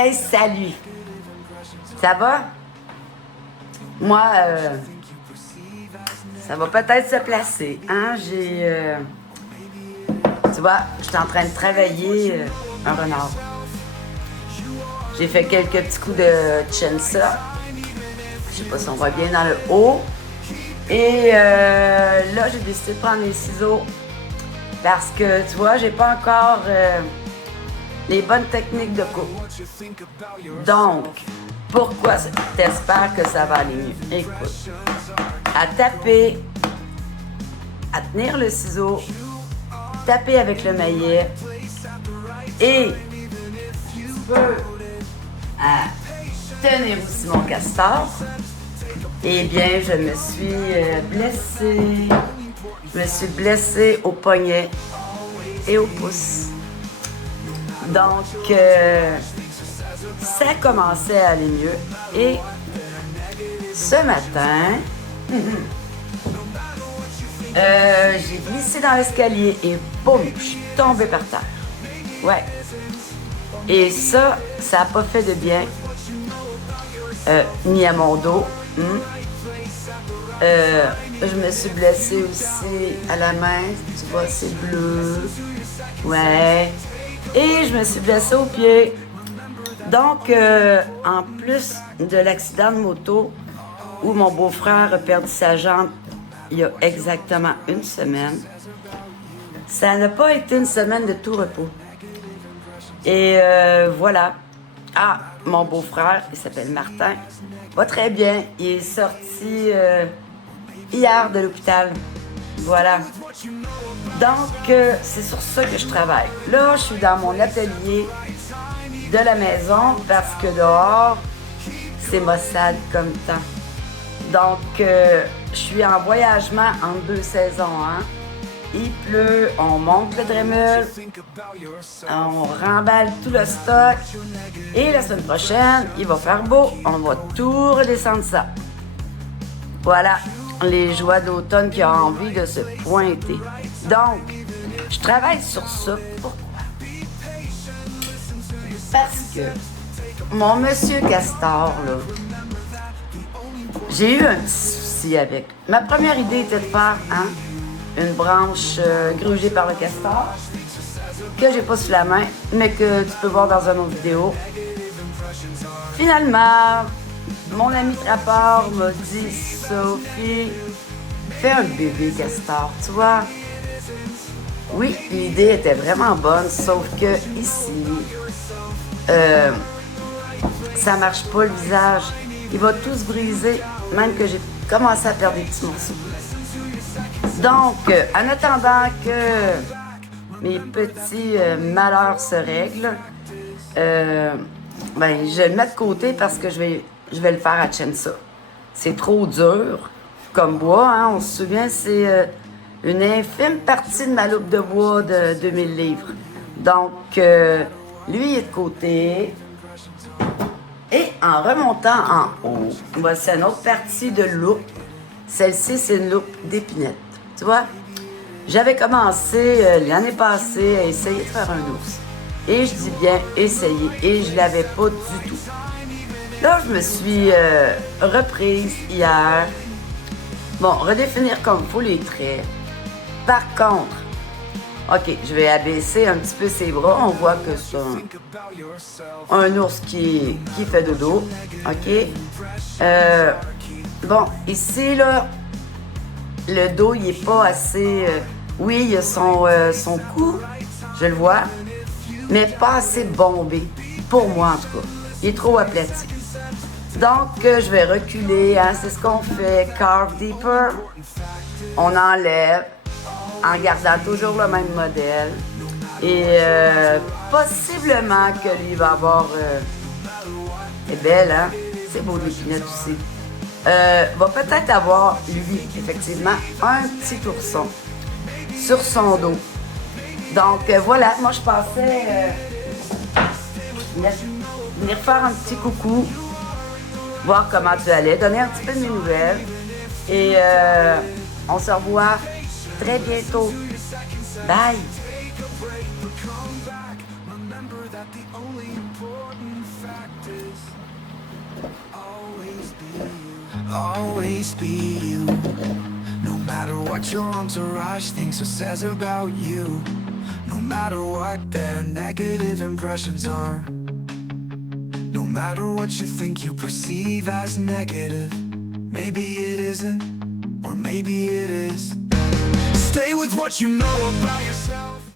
Hey, salut! Ça va? Moi, ça va peut-être se placer. Hein? Tu vois, je suis en train de travailler un renard. J'ai fait quelques petits coups de chensa. Je sais pas si on va bien dans le haut. Et là, j'ai décidé de prendre les ciseaux parce que, tu vois, j'ai pas encore les bonnes techniques de coupe. Donc, pourquoi t'espères que ça va aller mieux? Écoute, à taper, à tenir le ciseau, taper avec le maillet et tu peux tenir aussi mon castor. Eh bien, je me suis blessée. Je me suis blessée au poignet et au pouce. Donc, ça commençait à aller mieux. Et ce matin, j'ai glissé dans l'escalier et boum, je suis tombée par terre. Ouais. Et ça n'a pas fait de bien, ni à mon dos. Je me suis blessée aussi à la main. Tu vois, c'est bleu. Ouais. Et je me suis blessée au pied. Donc, en plus de l'accident de moto où mon beau-frère a perdu sa jambe il y a exactement une semaine, ça n'a pas été une semaine de tout repos. Et voilà. Ah, mon beau-frère, il s'appelle Martin, va très bien. Il est sorti hier de l'hôpital. Voilà. Donc, c'est sur ça que je travaille. Là, je suis dans mon atelier de la maison parce que dehors, c'est maussade comme temps. Donc, je suis en voyagement entre deux saisons. Hein? Il pleut, on monte le Dremel, on remballe tout le stock et la semaine prochaine, il va faire beau, on va tout redescendre ça. Voilà, les joies d'automne qui ont envie de se pointer. Donc, je travaille sur ça. Pourquoi? Parce que mon monsieur Castor, là, j'ai eu un petit souci avec. Ma première idée était de faire une branche grugée par le castor, que j'ai pas sous la main, mais que tu peux voir dans une autre vidéo. Finalement, mon ami trappeur m'a dit, Sophie, fais un bébé castor, tu vois. Oui, l'idée était vraiment bonne, sauf que ici, ça marche pas le visage. Il va tout se briser, même que j'ai commencé à perdre des petits morceaux. Donc, en attendant que mes petits malheurs se règlent, je le mets de côté parce que je vais le faire à chensa. C'est trop dur comme bois, hein? On se souvient, c'est une infime partie de ma loupe de bois de 2000 livres. Donc, lui est de côté. Et en remontant en haut, voici une autre partie de loupe. Celle-ci, c'est une loupe d'épinette. Tu vois, j'avais commencé l'année passée à essayer de faire un ours. Et je dis bien essayer. Et je ne l'avais pas du tout. Là, je me suis reprise hier. Bon, redéfinir comme il faut les traits. Par contre, OK, je vais abaisser un petit peu ses bras. On voit que c'est un ours qui fait dodo. OK. Bon, ici, là, le dos, il n'est pas assez... oui, il a son cou, je le vois, mais pas assez bombé. Pour moi, en tout cas. Il est trop aplati. Donc, je vais reculer. Hein, c'est ce qu'on fait. Carve deeper. On enlève en gardant toujours le même modèle. Et possiblement que lui va avoir... c'est belle, hein? C'est beau, l'épinette aussi. Va peut-être avoir, lui, effectivement, un petit ourson sur son dos. Donc, voilà, moi, je pensais venir faire un petit coucou, voir comment tu allais, donner un petit peu de mes nouvelles. Et on se revoit très bientôt. Bye! always be you. No matter what your entourage thinks or says about you, no matter what their negative impressions are, no matter what you think you perceive as negative, maybe it isn't, or maybe it is. Stay with what you know about yourself.